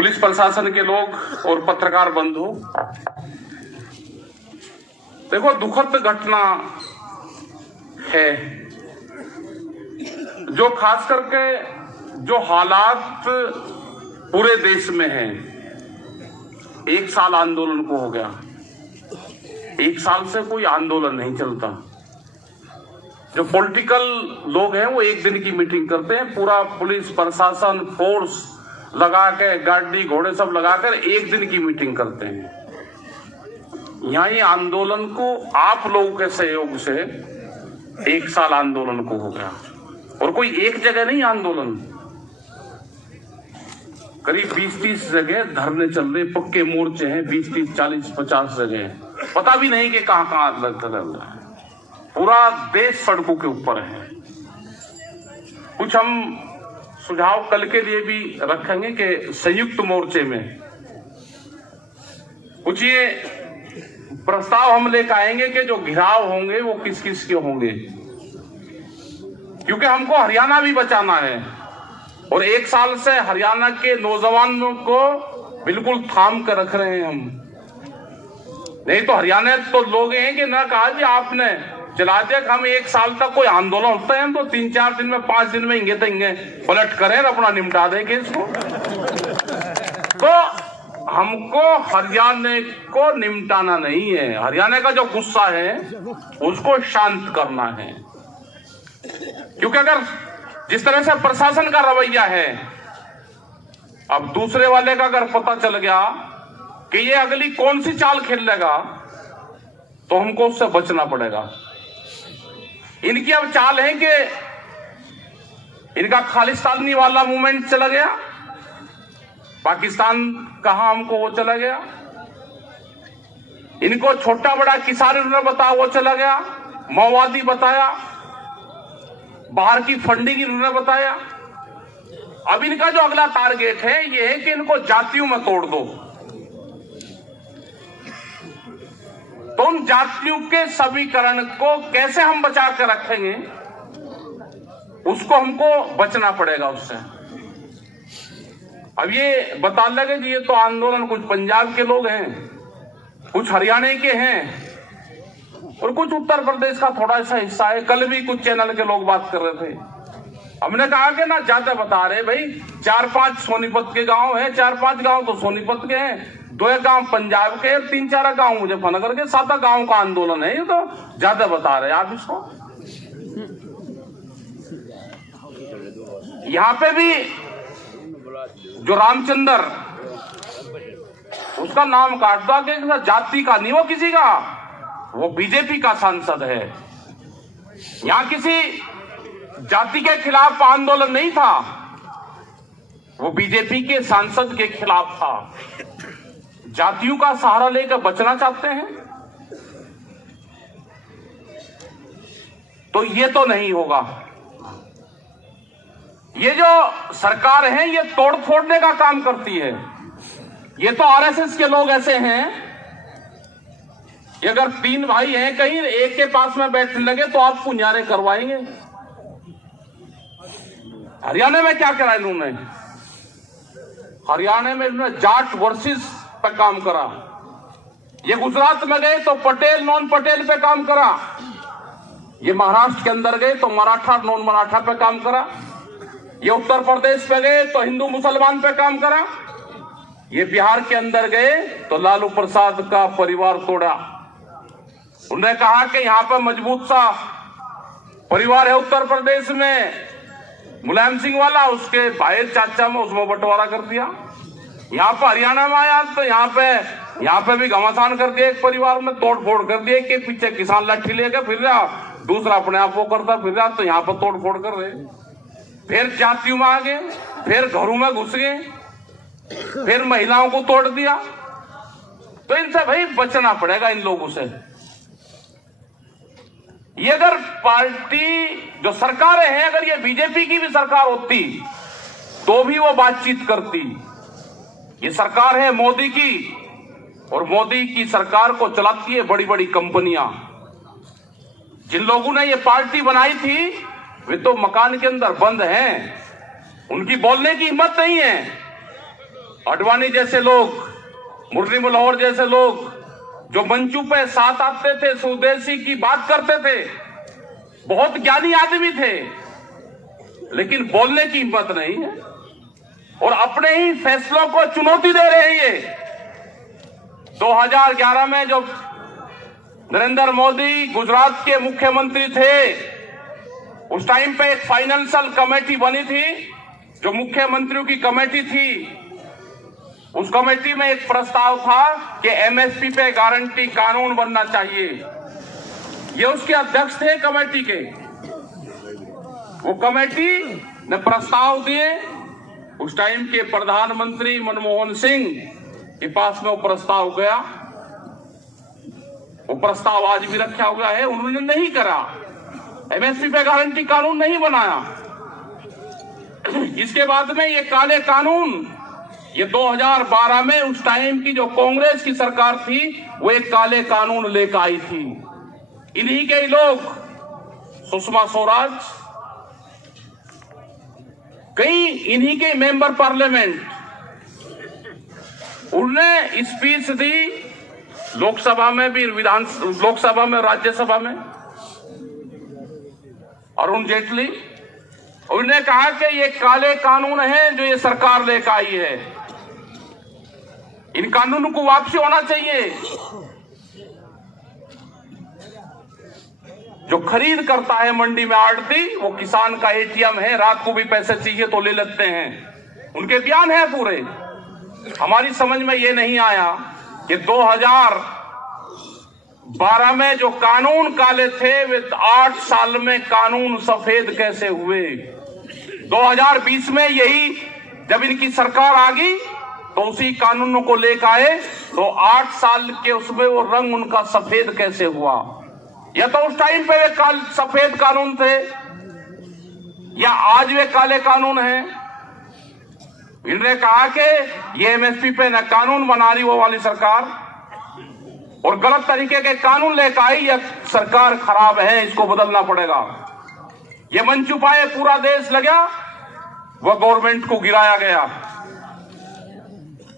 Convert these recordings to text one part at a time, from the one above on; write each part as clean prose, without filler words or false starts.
Police प्रशासन के लोग और पत्रकार बंधु, देखो दुखद घटना है जो खास करके जो हालात पूरे देश में हैं। 1 साल आंदोलन को हो गया, 1 साल से कोई आंदोलन नहीं चलता। जो पॉलिटिकल लोग हैं वो 1 दिन की मीटिंग करते हैं, पूरा पुलिस प्रशासन फोर्स लगा के गाड़ी घोड़े सब लगाकर 1 दिन की मीटिंग करते हैं। यहाँ ये आंदोलन को आप लोगों के सहयोग से 1 साल आंदोलन को हो गया, और कोई एक जगह नहीं आंदोलन, करीब 20-30 जगह धरने चल रहे, पक्के मोर्चे हैं 20-30, 40, 50 जगह, पता भी नहीं कि कहां कहां लगता रहा है। पूरा देश सड़कों के ऊपर है। कुछ हम सुझाव कल के लिए भी रखेंगे कि संयुक्त मोर्चे में कुछ ये प्रस्ताव हम लेकर आएंगे कि जो घिराव होंगे वो किस किस के होंगे, क्योंकि हमको हरियाणा भी बचाना है। और 1 साल से हरियाणा के नौजवानों को बिल्कुल थाम कर रख रहे हैं हम। नहीं तो हरियाणा तो लोग हैं कि ना कहा जी आपने चला दिया, हम 1 साल तक कोई आंदोलन होता है हम तो 3-4 दिन में 5 दिन में इंगे तंगे पलट करें अपना निपटा दें केस को। तो हमको हरियाणा को निपटाना नहीं है, हरियाणा का जो गुस्सा है उसको शांत करना है। क्योंकि अगर जिस तरह से प्रशासन का रवैया है, अब दूसरे वाले का अगर पता चल गया कि ये अगली कौन सी चाल खेलेगा तो हमको उससे बचना पड़ेगा। इनकी अब चाल है कि इनका खालिस्तानी वाला मूवमेंट चला गया, पाकिस्तान कहां हमको वो चला गया, इनको छोटा बड़ा किसान उन्होंने बताया वो चला गया, माओवादी बताया, बाहर की फंडिंग इन्होंने बताया। अब इनका जो अगला टारगेट है ये है कि इनको जातियों में तोड़ दो। तो उन जातियों के समीकरण को कैसे हम बचा कर रखेंगे, उसको हमको बचना पड़ेगा उससे। अब ये बता लगे जी ये तो आंदोलन कुछ पंजाब के लोग हैं, कुछ हरियाणा के हैं और कुछ उत्तर प्रदेश का थोड़ा सा हिस्सा है। कल भी कुछ चैनल के लोग बात कर रहे थे, हमने कहा कि ना ज्यादा बता रहे भाई, 4-5 सोनीपत के गांव हैं, 4-5 गांव तो सोनीपत के हैं, 2 गांव पंजाब के, 3-4 गांव मुजफ्फरनगर के, 7 गांव का आंदोलन है। ये तो ज्यादा बता रहे आप इसको। यहाँ पे भी जो रामचंद्र, उसका नाम काट दो कि जाति का नहीं, वो किसी का, वो बीजेपी का सांसद है। यहां किसी जाति के खिलाफ आंदोलन नहीं था, वो बीजेपी के सांसद के खिलाफ था। जातियों का सहारा लेकर बचना चाहते हैं तो ये तो नहीं होगा। ये जो सरकार है ये तोड़ फोड़ने का काम करती है। ये तो आरएसएस के लोग ऐसे हैं, अगर 3 भाई हैं कहीं, एक के पास में बैठने लगे तो आप पुन्यारे करवाएंगे। हरियाणा में क्या करा इन्होंने, हरियाणा में इन्होंने जाट वर्सेस पे काम करा। ये गुजरात में गए तो पटेल नॉन पटेल पे काम करा। ये महाराष्ट्र के अंदर गए तो मराठा नॉन मराठा पे काम करा। ये उत्तर प्रदेश पे गए तो हिंदू मुसलमान पे काम करा। ये बिहार के अंदर गए तो लालू प्रसाद का परिवार तोड़ा। उन्होंने कहा कि यहाँ पे मजबूत सा परिवार है उत्तर प्रदेश में, मुलायम सिंह वाला, उसके भाई चाचा में उसमें बंटवारा कर दिया। यहाँ पे हरियाणा में आया तो यहाँ पे भी घमासान कर दिया, एक परिवार में तोड़ फोड़ कर दिया, के पीछे किसान लाठी लेकर फिर रहा, दूसरा अपने आप वो करता फिर रहा, तो यहाँ पर तोड़ फोड़ कर रहे। फिर जातियों में आ गए, फिर घरों में घुस गए, फिर महिलाओं को तोड़ दिया। तो इनसे भाई बचना पड़ेगा, इन लोगों से। ये अगर पार्टी जो सरकारें हैं, अगर ये बीजेपी की भी सरकार होती तो भी वो बातचीत करती। ये सरकार है मोदी की, और मोदी की सरकार को चलाती है बड़ी बड़ी कंपनियां। जिन लोगों ने ये पार्टी बनाई थी वे तो मकान के अंदर बंद हैं, उनकी बोलने की हिम्मत नहीं है। अडवाणी जैसे लोग, मुरली मनोहर जैसे लोग जो मंचू पे साथ आते थे, स्वदेशी की बात करते थे, बहुत ज्ञानी आदमी थे, लेकिन बोलने की हिम्मत नहीं है और अपने ही फैसलों को चुनौती दे रहे हैं। ये 2011 में जब नरेंद्र मोदी गुजरात के मुख्यमंत्री थे, उस टाइम पे एक फाइनेंशियल कमेटी बनी थी जो मुख्यमंत्रियों की कमेटी थी। उस कमेटी में एक प्रस्ताव था कि एमएसपी पे गारंटी कानून बनना चाहिए। ये उसके अध्यक्ष थे कमेटी के। वो कमेटी ने प्रस्ताव दिए, उस टाइम के प्रधानमंत्री मनमोहन सिंह के पास में वो प्रस्ताव गया। वो प्रस्ताव आज भी रखा हुआ है, उन्होंने नहीं करा, एमएसपी पे गारंटी कानून नहीं बनाया। इसके बाद में ये काले कानून, ये 2012 में उस टाइम की जो कांग्रेस की सरकार थी, वो एक काले कानून लेकर आई थी। इन्हीं के लोग, सुषमा स्वराज, कई इन्हीं के मेंबर पार्लियामेंट, उन्होंने स्पीच दी लोकसभा में भी, लोकसभा में, राज्यसभा में। अरुण जेटली, उन्होंने कहा कि ये काले कानून हैं जो ये सरकार लेकर आई है, इन कानूनों को वापसी होना चाहिए। जो खरीद करता है मंडी में आड़ती, वो किसान का एटीएम है, रात को भी पैसे चाहिए तो ले लेते हैं। उनके बयान है पूरे। हमारी समझ में ये नहीं आया कि 2012 में जो कानून काले थे, वे 8 साल में कानून सफेद कैसे हुए। 2020 में यही जब इनकी सरकार आ गई तो उसी कानूनों को लेकर आए, तो 8 साल के उसमें वो रंग उनका सफेद कैसे हुआ। या तो उस टाइम पे वे सफेद कानून थे, या आज वे काले कानून हैं। इन्होंने कहा कि ये एमएसपी पे न कानून बना रही वो वाली सरकार, और गलत तरीके के कानून लेकर आई, यह सरकार खराब है, इसको बदलना पड़ेगा। ये मन छुपाए पूरा देश लगा, वह गवर्नमेंट को गिराया गया।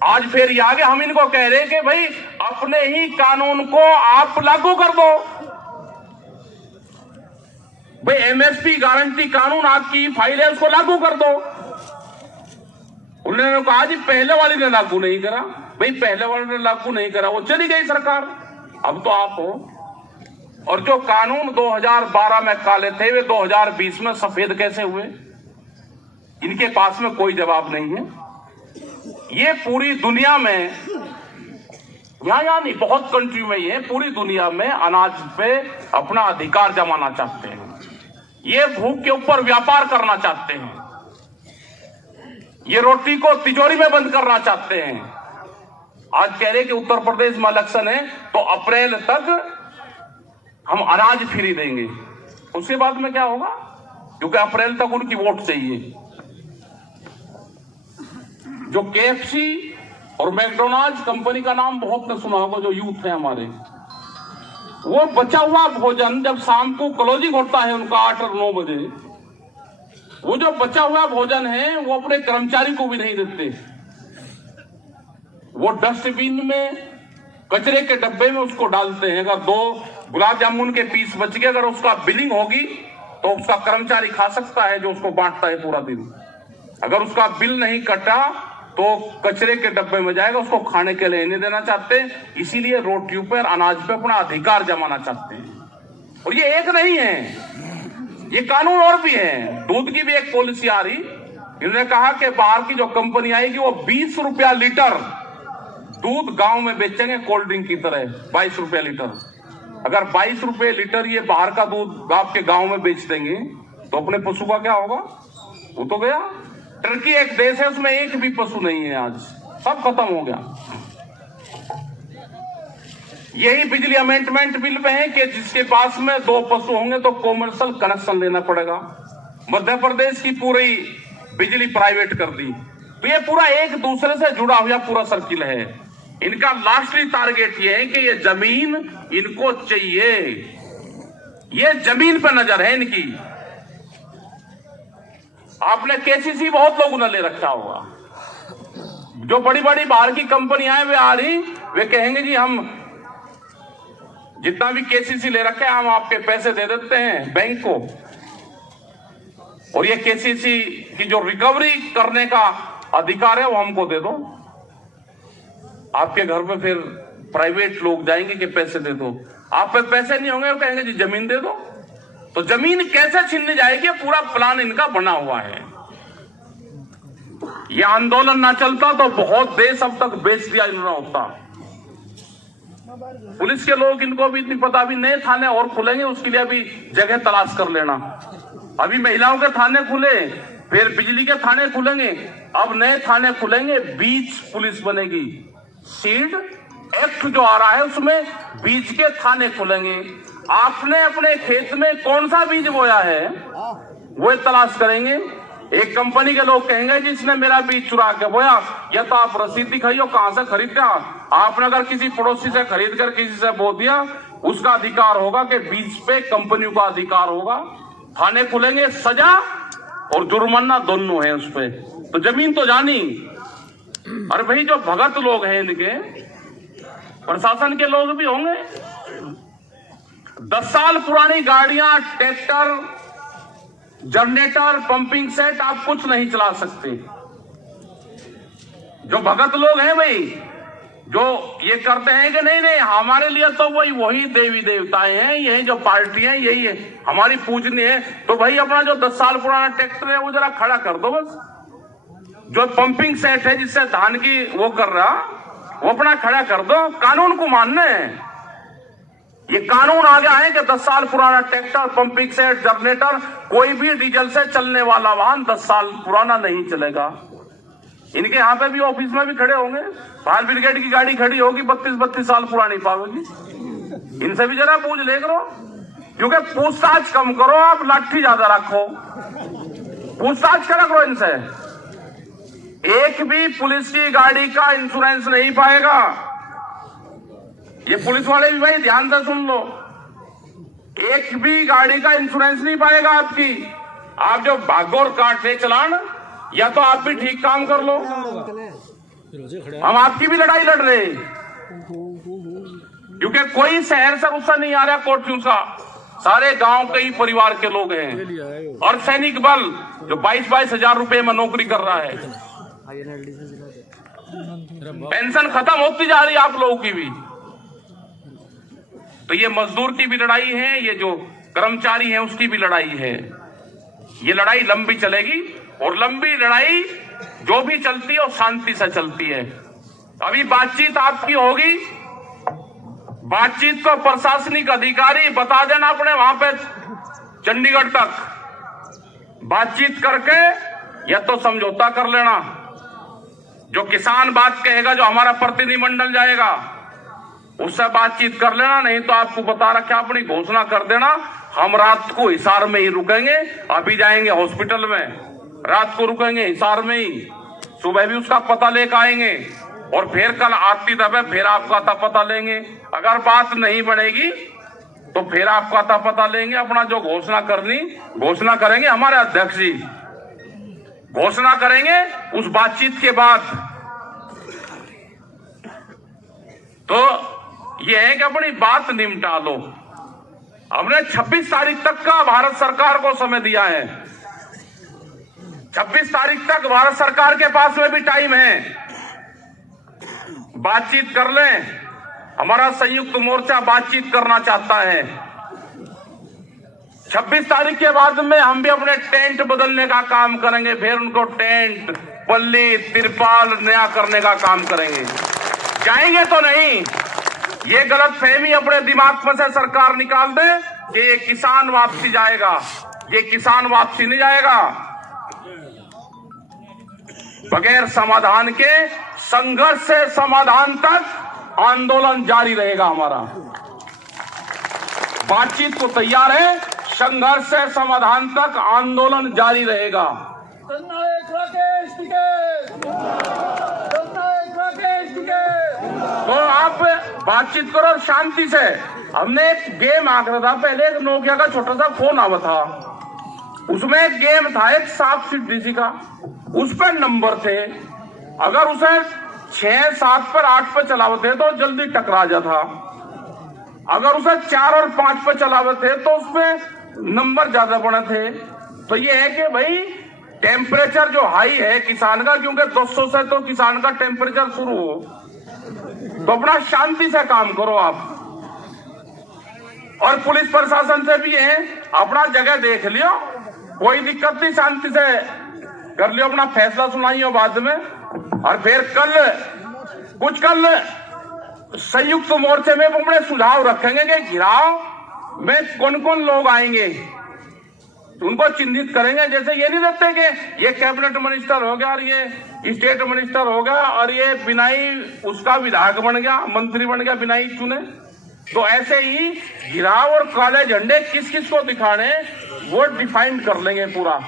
आज फिर ये आगे हम इनको कह रहे कि भाई अपने ही कानून को आप लागू कर दो। भाई एमएसपी गारंटी कानून आपकी फाइल है, उसको लागू कर दो। उन्होंने कहा जी पहले वाली ने लागू नहीं करा। भाई पहले वाले ने लागू नहीं करा, वो चली गई सरकार, अब तो आप हो। और जो कानून 2012 में काले थे, वे 2020 में सफेद कैसे हुए, इनके पास में कोई जवाब नहीं है। ये पूरी दुनिया में, यहां नहीं, बहुत कंट्री में ये पूरी दुनिया में अनाज पे अपना अधिकार जमाना चाहते हैं। ये भूख के ऊपर व्यापार करना चाहते हैं। ये रोटी को तिजोरी में बंद करना चाहते हैं। आज कह रहे कि उत्तर प्रदेश में इलेक्शन है तो अप्रैल तक हम अनाज फ्री देंगे। उसके बाद में क्या होगा, क्योंकि अप्रैल तक उनकी वोट चाहिए। जो केएफसी और मैकडोनाल्ड कंपनी का नाम बहुत ने सुना होगा, जो यूथ है हमारे, वो बचा हुआ भोजन जब शाम को क्लोजिंग होता है उनका 8 और 9 बजे, वो जो बचा हुआ भोजन है वो अपने कर्मचारी को भी नहीं देते। वो डस्टबिन में, कचरे के डब्बे में उसको डालते हैं। अगर 2 गुलाब जामुन के पीस बच गए, अगर उसका बिलिंग होगी तो उसका कर्मचारी खा सकता है जो उसको बांटता है पूरा दिन। अगर उसका बिल नहीं कटा तो कचरे के डब्बे में जाएगा, उसको खाने के लिए नहीं देना चाहते। इसीलिए रोटियों पर, अनाज पे अपना अधिकार जमाना चाहते हैं। और ये एक नहीं है, ये कानून और भी है। दूध की भी एक पॉलिसी आ रही, इन्होंने कहा कि बाहर की जो कंपनी आएगी वो 20 रुपया लीटर दूध गांव में बेचेंगे, कोल्ड ड्रिंक की तरह 22 रुपया लीटर। अगर 22 रुपये लीटर ये बाहर का दूध आपके गांव में बेच देंगे तो अपने पशु का क्या होगा, वो तो गया। टर्की एक देश है, उसमें एक भी पशु नहीं है, आज सब खत्म हो गया। यही बिजली अमेंडमेंट बिल में है कि जिसके पास में 2 पशु होंगे तो कॉमर्शियल कनेक्शन लेना पड़ेगा। मध्य प्रदेश की पूरी बिजली प्राइवेट कर दी। तो ये पूरा एक दूसरे से जुड़ा हुआ पूरा सर्किल है। इनका लास्टली टारगेट ये है कि ये जमीन इनको चाहिए, ये जमीन पे नजर है इनकी। आपने केसीसी बहुत लोगों ने ले रखा होगा, जो बड़ी बड़ी बाहर की कंपनियां हैं वे आ रही, वे कहेंगे जी हम जितना भी केसीसी ले रखे हैं हम आपके पैसे दे देते हैं बैंक को, और ये केसीसी की जो रिकवरी करने का अधिकार है वो हमको दे दो। आपके घर पे फिर प्राइवेट लोग जाएंगे कि पैसे दे दो, आप पे पैसे नहीं होंगे, वो कहेंगे जी जमीन दे दो। तो जमीन कैसे छीनने जाएगी, पूरा प्लान इनका बना हुआ है। ये आंदोलन ना चलता तो बहुत देश अब तक बेच दिया इन्होंने होता। पुलिस के लोग, इनको भी इतनी पता, अभी नए थाने और खुलेंगे, उसके लिए अभी जगह तलाश कर लेना। अभी महिलाओं के थाने खुले, फिर बिजली के थाने खुलेंगे, अब नए थाने खुलेंगे, बीच पुलिस बनेगी। सीड एक्ट जो आ रहा है उसमें बीज के थाने खुलेंगे। आपने अपने खेत में कौन सा बीज बोया है वो तलाश करेंगे। एक कंपनी के लोग कहेंगे जिसने मेरा बीज चुरा के बोया, या तो आप रसीद दिखाइए कहां से खरीदा। आपने अगर किसी पड़ोसी से खरीद कर किसी से बो दिया, उसका अधिकार होगा कि बीज पे कंपनियों का अधिकार होगा। थाने खुलेंगे, सजा और जुर्माना दोनों है उस पे। तो जमीन तो जानी। अरे भाई जो भगत लोग हैं, इनके प्रशासन के लोग भी होंगे। 10 साल पुरानी गाड़ियां, ट्रैक्टर, जनरेटर, पंपिंग सेट आप कुछ नहीं चला सकते। जो भगत लोग हैं भाई, जो ये करते हैं कि नहीं नहीं हमारे लिए तो वही देवी देवताएं हैं, यही जो पार्टी है यही है हमारी पूजनीय है, तो भाई अपना जो 10 साल पुराना ट्रैक्टर है वो जरा खड़ा कर दो बस। जो पंपिंग सेट है जिससे धान की वो कर रहा, वो अपना खड़ा कर दो। कानून को मानना है। ये कानून आ गया है कि 10 साल पुराना ट्रैक्टर, पंपिंग सेट, जनरेटर, कोई भी डीजल से चलने वाला वाहन 10 साल पुराना नहीं चलेगा। इनके यहाँ पे भी ऑफिस में भी खड़े होंगे, फायर ब्रिगेड की गाड़ी खड़ी होगी 32 साल पुरानी पाओगी। इनसे भी जरा पूछ ले करो, क्योंकि पूछताछ कम करो, आप लाठी ज्यादा रखो, पूछताछ करा करो इनसे। एक भी पुलिस की गाड़ी का इंश्योरेंस नहीं पाएगा। ये पुलिस वाले भी भाई ध्यान से सुन लो, एक भी गाड़ी का इंश्योरेंस नहीं पाएगा आपकी। आप जो भागो और काटे चलान, या तो आप भी ठीक काम कर लो, हम आपकी भी लड़ाई लड़ रहे, क्योंकि कोई शहर से गुस्सा नहीं आ रहा कोर्टियों का, सारे गांव के ही परिवार के लोग हैं। और सैनिक बल जो 22-22 हजार रुपए में नौकरी कर रहा है, पेंशन खत्म होती जा रही है आप लोगों की भी। तो ये मजदूर की भी लड़ाई है, ये जो कर्मचारी है उसकी भी लड़ाई है। ये लड़ाई लंबी चलेगी, और लंबी लड़ाई जो भी चलती है वो शांति से चलती है। अभी बातचीत आपकी होगी, बातचीत को प्रशासनिक अधिकारी बता देना अपने वहां पे चंडीगढ़ तक बातचीत करके, या तो समझौता कर लेना। जो किसान बात कहेगा, जो हमारा प्रतिनिधिमंडल जाएगा, उससे बातचीत कर लेना। नहीं तो आपको बता रखा, अपनी घोषणा कर देना, हम रात को हिसार में ही रुकेंगे। अभी जाएंगे हॉस्पिटल में, रात को रुकेंगे हिसार में ही, सुबह भी उसका पता लेकर आएंगे, और फिर कल आती दफे फिर आपका आता पता लेंगे। अगर बात नहीं बनेगी तो फिर आपका आता पता लेंगे। अपना जो घोषणा करनी, घोषणा करेंगे, हमारे अध्यक्ष जी घोषणा करेंगे उस बातचीत के बाद। तो यह है कि अपनी बात निपटा लो। हमने 26 तारीख तक का भारत सरकार को समय दिया है। 26 तारीख तक भारत सरकार के पास में भी टाइम है, बातचीत कर लें। हमारा संयुक्त मोर्चा बातचीत करना चाहता है। 26 तारीख के बाद में हम भी अपने टेंट बदलने का काम करेंगे, फिर उनको टेंट, पल्ली, तिरपाल नया करने का काम करेंगे। जाएंगे तो नहीं, ये गलत फहमी अपने दिमाग में से सरकार निकाल दे कि ये किसान वापसी जाएगा। ये किसान वापसी नहीं जाएगा। बगैर समाधान के, संघर्ष से समाधान तक आंदोलन जारी रहेगा हमारा। बातचीत को तैयार है, संघर्ष से समाधान तक आंदोलन जारी रहेगा। तो आप बातचीत करो शांति से। हमने एक गेम आंक रहा था पहले, एक नोकिया का छोटा सा फोन आवा था, उसमें एक गेम था, एक सांप सीढ़ी का, उस पर नंबर थे। अगर उसे 6, 7 पर 8 पे चलावते तो जल्दी टकरा जाता। अगर उसे 4 और 5 पे चलावते तो उसमें नंबर ज्यादा बने थे। तो ये है कि भाई टेम्परेचर जो हाई है किसान का, क्योंकि 200 से तो किसान का टेम्परेचर शुरू हो, तो अपना शांति से काम करो आप। और पुलिस प्रशासन से भी है, अपना जगह देख लियो, कोई दिक्कत नहीं, शांति से कर लियो, अपना फैसला सुनाइयो बाद में। और फिर कल संयुक्त मोर्चे में अपने सुझाव रखेंगे कि घिराव में कौन कौन लोग आएंगे, उनको चिन्हित करेंगे। जैसे ये नहीं देखते कि ये कैबिनेट मिनिस्टर हो गया और ये स्टेट मिनिस्टर हो गया और ये बिना ही उसका विधायक बन गया, मंत्री बन गया बिना ही चुने। तो ऐसे ही घिराव और काले झंडे किस किस को दिखाने वो डिफाइन कर लेंगे पूरा।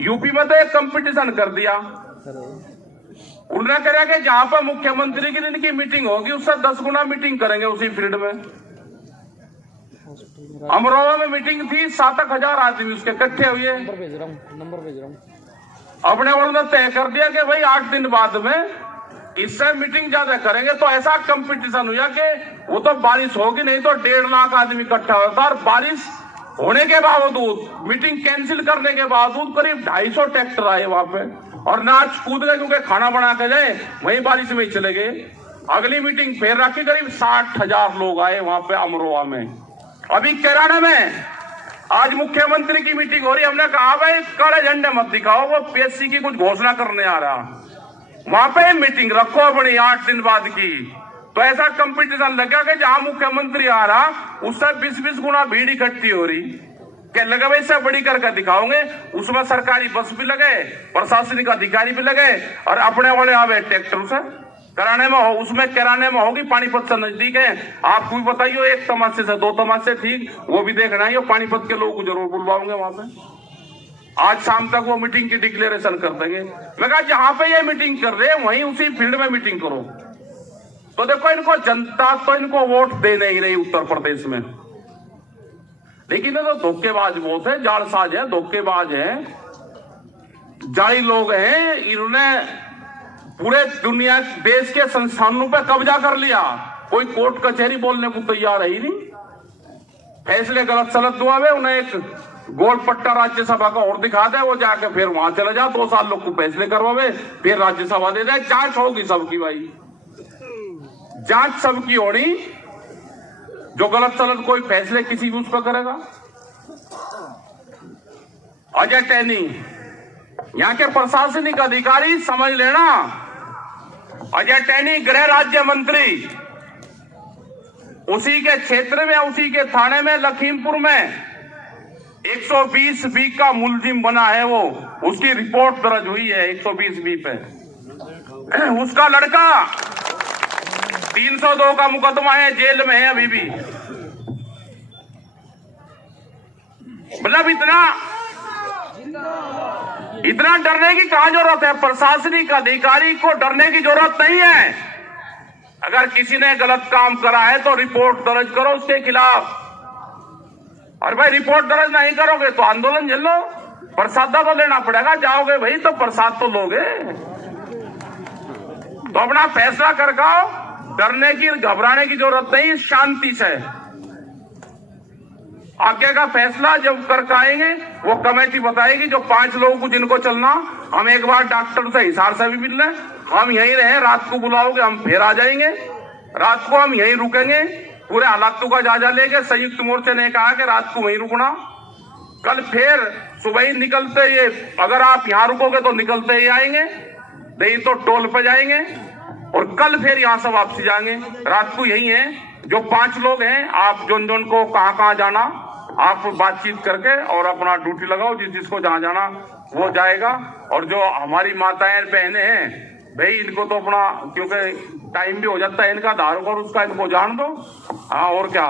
यूपी में तो एक कंपटीशन कर दिया, उन्होंने कहा कि जहां पर मुख्यमंत्री की दिन की मीटिंग होगी उससे 10 गुना मीटिंग करेंगे उसी फील्ड में। अमरोहा में मीटिंग थी, 7,000 आदमी उसके इकट्ठे हुए। नंबर भेज रहा हूं। अपने उन्होंने तय कर दिया कि भाई 8 दिन बाद में इससे मीटिंग ज्यादा करेंगे। तो ऐसा कंपटीशन हुआ कि वो तो बारिश होगी नहीं तो 1.5 लाख आदमी इकट्ठा होता, और बारिश होने के बावजूद, मीटिंग कैंसिल करने के बावजूद करीब 250 ट्रैक्टर आए वहां पे और नाच कूद गए, क्योंकि खाना बना के जाए वही बारिश में ही चले गए। अगली मीटिंग फिर रखी, करीब 60,000 लोग आए वहां पे अमरोहा में। अभी कैराना में आज मुख्यमंत्री की मीटिंग हो रही, हमने कहा भाई काले झंडे मत दिखाओ, वो पीएससी की कुछ घोषणा करने आ रहा, वहां पे मीटिंग रखो अपनी 8 दिन बाद की। तो ऐसा कंपटीशन लगा कि जहां मुख्यमंत्री आ रहा उससे 20-20 गुना भीड़ इकट्ठी हो रही। क्या लगा भाई इससे बड़ी करके दिखाओगे, उसमें सरकारी बस भी लगे, प्रशासनिक अधिकारी भी लगे और अपने वाले आवे ट्रैक्टर से कराने में हो, उसमें कराने में होगी। पानीपत से नजदीक है, आपको भी बताइए, 1 तमाशे से 2 तमाशे ठीक, वो भी देखना है। पानीपत के लोगों को जरूर बुलवाओगे वहां पे, आज शाम तक वो मीटिंग की डिक्लेरेशन कर देंगे। मैं कहा जहां पे ये मीटिंग कर रहे हैं वहीं उसी फील्ड में मीटिंग करो। तो देखो इनको जनता तो इनको वोट दे नहीं रही उत्तर प्रदेश में, लेकिन ये तो धोखेबाज बहुत है, जालसाज है, धोखेबाज है, जाली लोग हैं। इन्होंने पूरे दुनिया देश के संस्थानों पे कब्जा कर लिया, कोई कोर्ट कचहरी बोलने को तैयार है ही नहीं। फैसले गलत सलत हुआ है, उन्हें एक गोल पट्टा राज्यसभा का और दिखा दे, वो जाके फिर वहां चले जा, 2 साल लोग को फैसले करवावे, फिर राज्यसभा दे दे। जांच होगी सबकी भाई, जांच सबकी होनी। जो गलत सलत कोई फैसले किसी भी उसका करेगा। अजय टैनी यहाँ के प्रशासनिक अधिकारी समझ लेना, अजय टैनी गृह राज्य मंत्री, उसी के क्षेत्र में, उसी के थाने में, लखीमपुर में 120B का मुलजिम बना है वो, उसकी रिपोर्ट दर्ज हुई है 120B पे। उसका लड़का 302 का मुकदमा है, जेल में है अभी भी। मतलब इतना डरने की कहां जरूरत है? प्रशासनिक अधिकारी को डरने की जरूरत नहीं है। अगर किसी ने गलत काम करा है तो रिपोर्ट दर्ज करो उसके खिलाफ। और भाई रिपोर्ट दर्ज नहीं करोगे तो आंदोलन झेल लो, प्रसाद तो लेना पड़ेगा। जाओगे भाई तो प्रसाद तो लोगे। तो अपना फैसला कर गाओ, डरने की घबराने की जरूरत नहीं, शांति से आगे का फैसला जब कर आएंगे वो कमेटी बताएगी। जो 5 लोगों को जिनको चलना, हम एक बार डॉक्टर से हिसार से भी मिल लें, हम यहीं रहे, रात को बुलाओगे हम फिर आ जाएंगे, रात को हम यहीं रुकेंगे, पूरे हालातों का जायजा लेके। संयुक्त मोर्चे ने कहा कि रात को वहीं रुकना, कल फिर सुबह ही निकलते ये, अगर आप यहाँ रुकोगे तो निकलते ही आएंगे, नहीं तो टोल पे जाएंगे और कल फिर यहाँ से वापसी जाएंगे। रात को यही है। जो 5 लोग हैं, आप जोन जोन को कहाँ जाना आप बातचीत करके और अपना ड्यूटी लगाओ, जिसको जहाँ जाना वो जाएगा। और जो हमारी माताएं बहनें हैं भाई, इनको तो अपना, क्योंकि टाइम भी हो जाता है इनका, धार और उसका इनको जान दो। हाँ और क्या।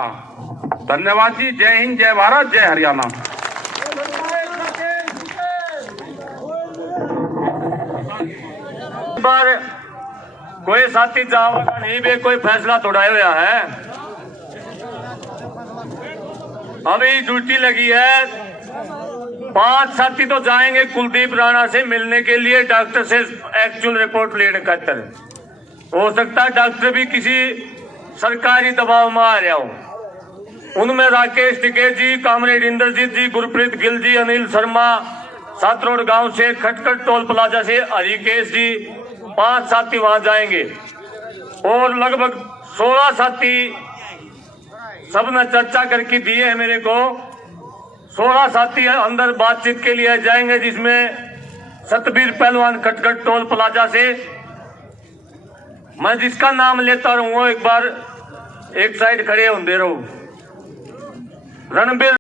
धन्यवाद जी। जय हिंद, जय भारत, जय हरियाणा। पर कोई साथी जाओगा नहीं भी, कोई फैसला तोड़ा हुआ है। अभी ड्यूटी लगी है 5 साथी तो जाएंगे कुलदीप राणा से मिलने के लिए, डॉक्टर से एक्चुअल रिपोर्ट लेने खातर। हो सकता है डॉक्टर भी किसी सरकारी दबाव में आ रहा हो। उनमें राकेश टिकेत जी, कामरेड इंद्रजीत जी, गुरप्रीत गिल जी, अनिल शर्मा, सातरोड गांव से, खटखट टोल प्लाजा से हरिकेश जी, 5 साथी वहां जाएंगे। और लगभग 16 साथी सबने चर्चा करके दिए हैं मेरे को। 16 साथी अंदर बातचीत के लिए जाएंगे, जिसमें सतबीर पहलवान खटखट टोल प्लाजा से। मैं जिसका नाम लेता रहूं वो एक बार एक साइड खड़े होंगे रहो। रणबीर